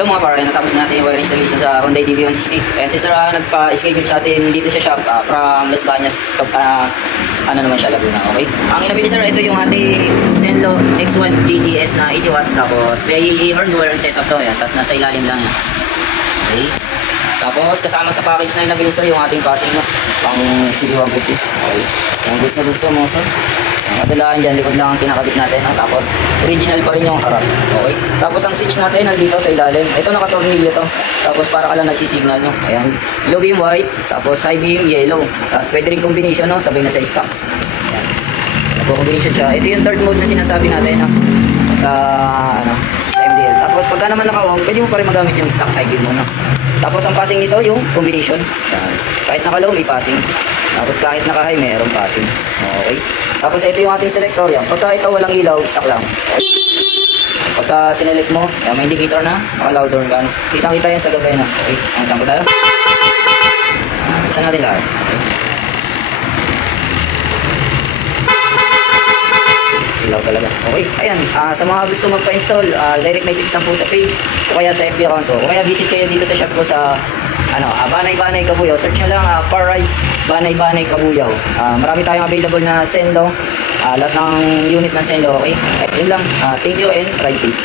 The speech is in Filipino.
Hello mga pare, natapos natin yung wire installation sa Hyundai DB160. Si Sir nagpa-schedule sa atin dito sa shop from Las Bañas, ano naman siya, Laguna, okay? Ang inabili sir, ito yung ating Zenlo X1 DTS na 80 watts, tapos may hardware and setup to, yan. Tapos nasa ilalim lang yan. Okay? Tapos kasama sa package na inabili sir, yung ating passing no, pang CD150. Okay? Kung gusto mo sir, ang kadalaan dyan, likod lang ang kinakabit natin. Tapos original pa rin yung harap. Okay? Tapos ang switch natin nandito sa ilalim. Ito nakatornilyo to. Tapos para ka lang nagsisignal no. Ayan. Low beam white, tapos high beam yellow. Tapos pwede rin combination no, sabay na sa stock. Ayan. Nagko-combination siya. Ito yung third mode na sinasabi natin no. Ano, sa MDL. Tapos pagka naman naka-on, pwede mo pa rin magamit yung stock high beam mo no. Tapos ang passing nito yung combination. Ayan. Kahit naka-low may passing. Tapos kahit naka-high mayroong passing. Okay. Tapos ito yung ating selector yan. Pagka ito walang ilaw, stock lang. Pagka sinelect mo, yan, may indicator na, naka-louder ka. Kitang-kita yan sa gabay na. Okay. Ang sample tayo. Isa natin lahat. Okay. Silaw talaga. Okay. Ayan. Sa mga gusto magpa-install, direct message lang po sa page o kaya sa FB account ko. O kaya visit kayo dito sa shop ko sa Banay-Banay Cabuyao. Search nyo lang Far Rice Banay-Banay Cabuyao. Marami tayong available na Zenlo. Lahat ng unit ng Zenlo, okay? Yun lang. Thank you and ride safe.